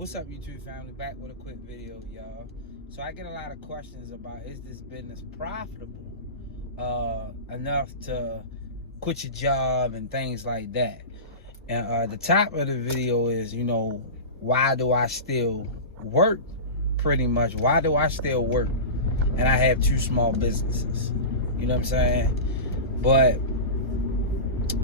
What's up, YouTube family? Back with a quick video, y'all. So I get a lot of questions about, is this business profitable enough to quit your job and things like that. And the top of the video is, why do I still work? Pretty much, why do I still work? And I have two small businesses. You know what I'm saying? But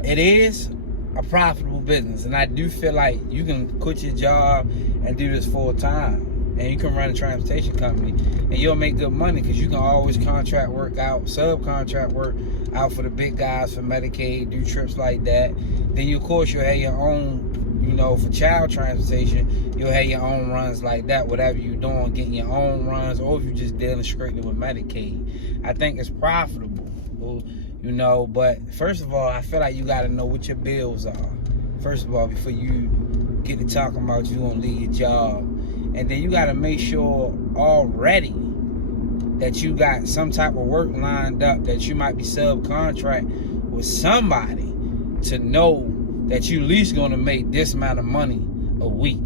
it is a profitable business, and I do feel like you can quit your job and do this full time, and you can run a transportation company and you'll make good money, because you can always contract work out, subcontract work out for the big guys for Medicaid, do trips like that. Then you, of course, you'll have your own, for child transportation, you'll have your own runs like that, whatever you're doing, getting your own runs, or if you're just dealing strictly with Medicaid. I think it's profitable. But first of all, I feel like you got to know what your bills are, first of all, before you get to talking about you gonna leave your job. And then you got to make sure already that you got some type of work lined up, that you might be subcontract with somebody to know that you at least gonna make this amount of money a week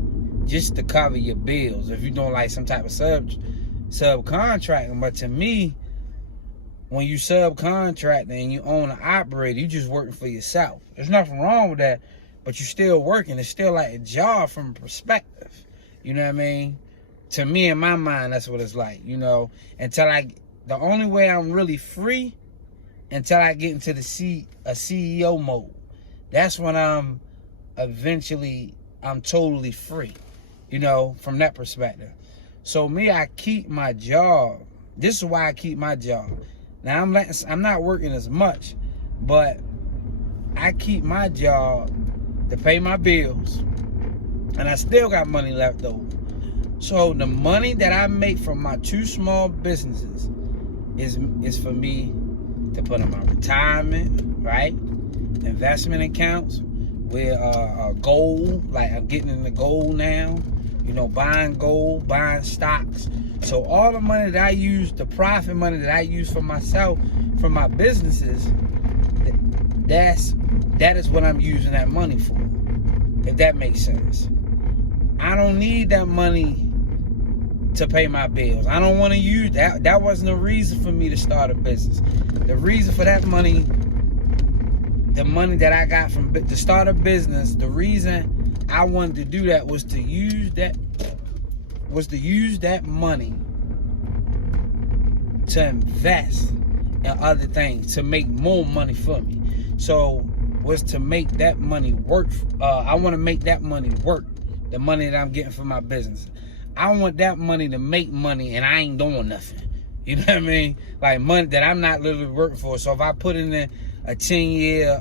just to cover your bills. If you're doing like some type of subcontracting. But to me, when you subcontract and you own an operator, you just working for yourself. There's nothing wrong with that, but you're still working. It's still like a job from a perspective. You know what I mean? To me, in my mind, that's what it's like, the only way I'm really free until I get into a CEO mode. That's when I'm totally free, from that perspective. So me, I keep my job. This is why I keep my job. Now, I'm not working as much, but I keep my job to pay my bills, and I still got money left over. So the money that I make from my two small businesses is for me to put in my retirement, right? Investment accounts with gold, like I'm getting into gold now, buying gold, buying stocks. So all the money that I use, the profit money that I use for myself, from my businesses, that is what I'm using that money for, if that makes sense. I don't need that money to pay my bills. I don't want to use that. That wasn't the reason for me to start a business. The reason for that money, the money that I got to start a business, the reason I wanted to do that was to use that money to invest in other things, to make more money for me. So was to make that money work. I want to make that money work, the money that I'm getting from my business. I want that money to make money, and I ain't doing nothing. You know what I mean? Like money that I'm not literally working for. So if I put in a 10-year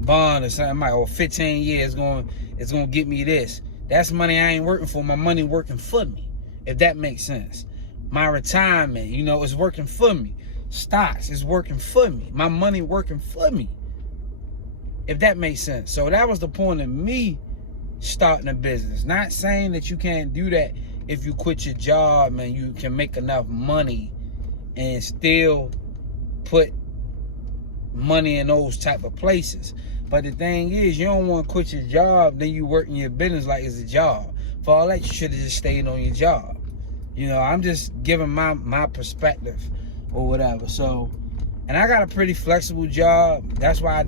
bond or something, or 15 years, it's gonna get me this. That's money I ain't working for. My money working for me, if that makes sense. My retirement, is working for me. Stocks is working for me. My money working for me, if that makes sense. So that was the point of me starting a business. Not saying that you can't do that if you quit your job and you can make enough money and still put money in those type of places. But the thing is, you don't want to quit your job, then you work in your business like it's a job. For all that, you should have just stayed on your job. I'm just giving my perspective or whatever. So, and I got a pretty flexible job. That's why I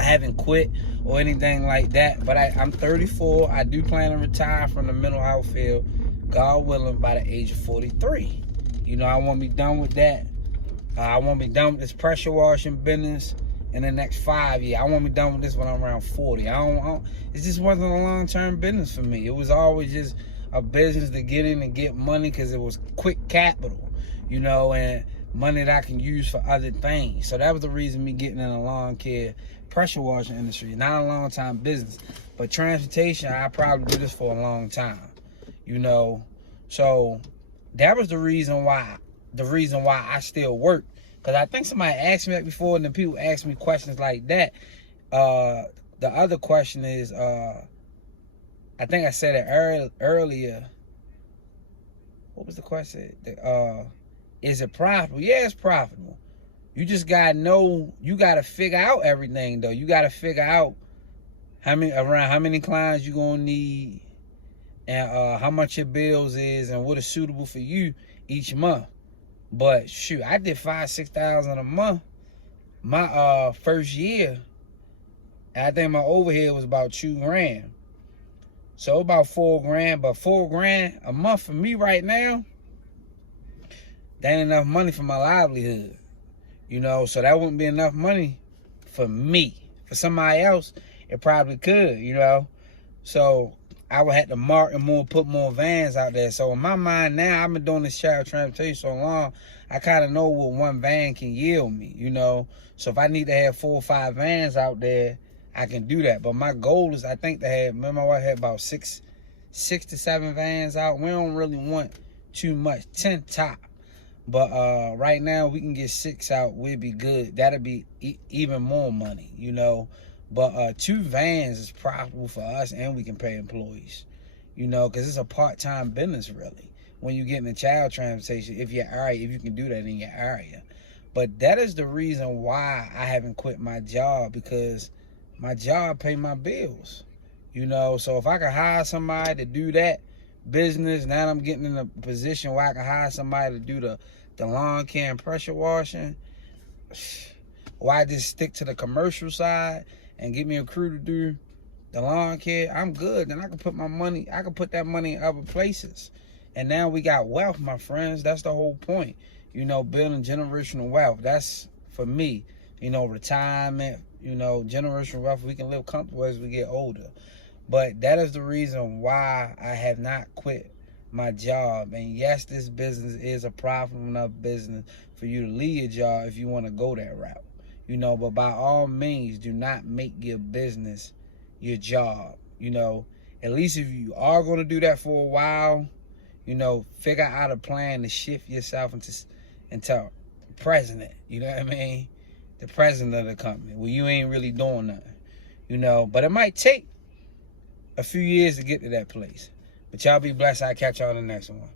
haven't quit or anything like that. But I'm 34. I do plan to retire from the mental health field, God willing, by the age of 43. I want to be done with that. I want to be done with this pressure washing business in the next 5 years. I want to be done with this when I'm around 40. It just wasn't a long-term business for me. It was always just a business to get in and get money, because it was quick capital, and money that I can use for other things. So that was the reason me getting in the lawn care pressure washing industry. Not a long-time business, but transportation, I probably do this for a long time, So that was the reason why I still work. Because I think somebody asked me that before, and then people ask me questions like that. The other question is, I think I said it earlier. What was the question? Is it profitable? Yeah, it's profitable. You just gotta know. You gotta figure out everything, though. You gotta figure out how many clients you gonna need, and how much your bills is and what is suitable for you each month. But shoot, I did $5,000-6,000 a month my first year. I think my overhead was about $2,000. So about $4,000, but $4,000 a month for me right now, that ain't enough money for my livelihood. You know, so that wouldn't be enough money for me. For somebody else, it probably could, you know. So I would have to market more, put more vans out there. So in my mind now, I've been doing this child transportation so long, I kind of know what one van can yield me, you know. So if I need to have 4 or 5 vans out there, I can do that. But my goal is, I think, to have, remember my wife had about 6 to 7 vans out. We don't really want too much, 10 top. But right now we can get 6 out, we'd be good. That'd be even more money, you know. But 2 vans is profitable for us, and we can pay employees, you know, because it's a part-time business, really, when you get in the child transportation, if you can do that in your area. But that is the reason why I haven't quit my job, because my job pay my bills, you know. So if I can hire somebody to do that business, now I'm getting in a position where I can hire somebody to do the lawn care and pressure washing. Why just stick to the commercial side and get me a crew to do the lawn care? I'm good. Then I can put my money, I can put that money in other places. And now we got wealth, my friends. That's the whole point. You know, building generational wealth. That's for me. You know, retirement, you know, generational wealth. We can live comfortable as we get older. But that is the reason why I have not quit my job. And yes, this business is a profitable enough business for you to leave your job if you want to go that route. You know, but by all means, do not make your business your job. You know, at least if you are going to do that for a while, you know, figure out a plan to shift yourself into president. You know what I mean? The president of the company. Well, you ain't really doing nothing. You know, but it might take a few years to get to that place. But y'all be blessed. I'll catch y'all in the next one.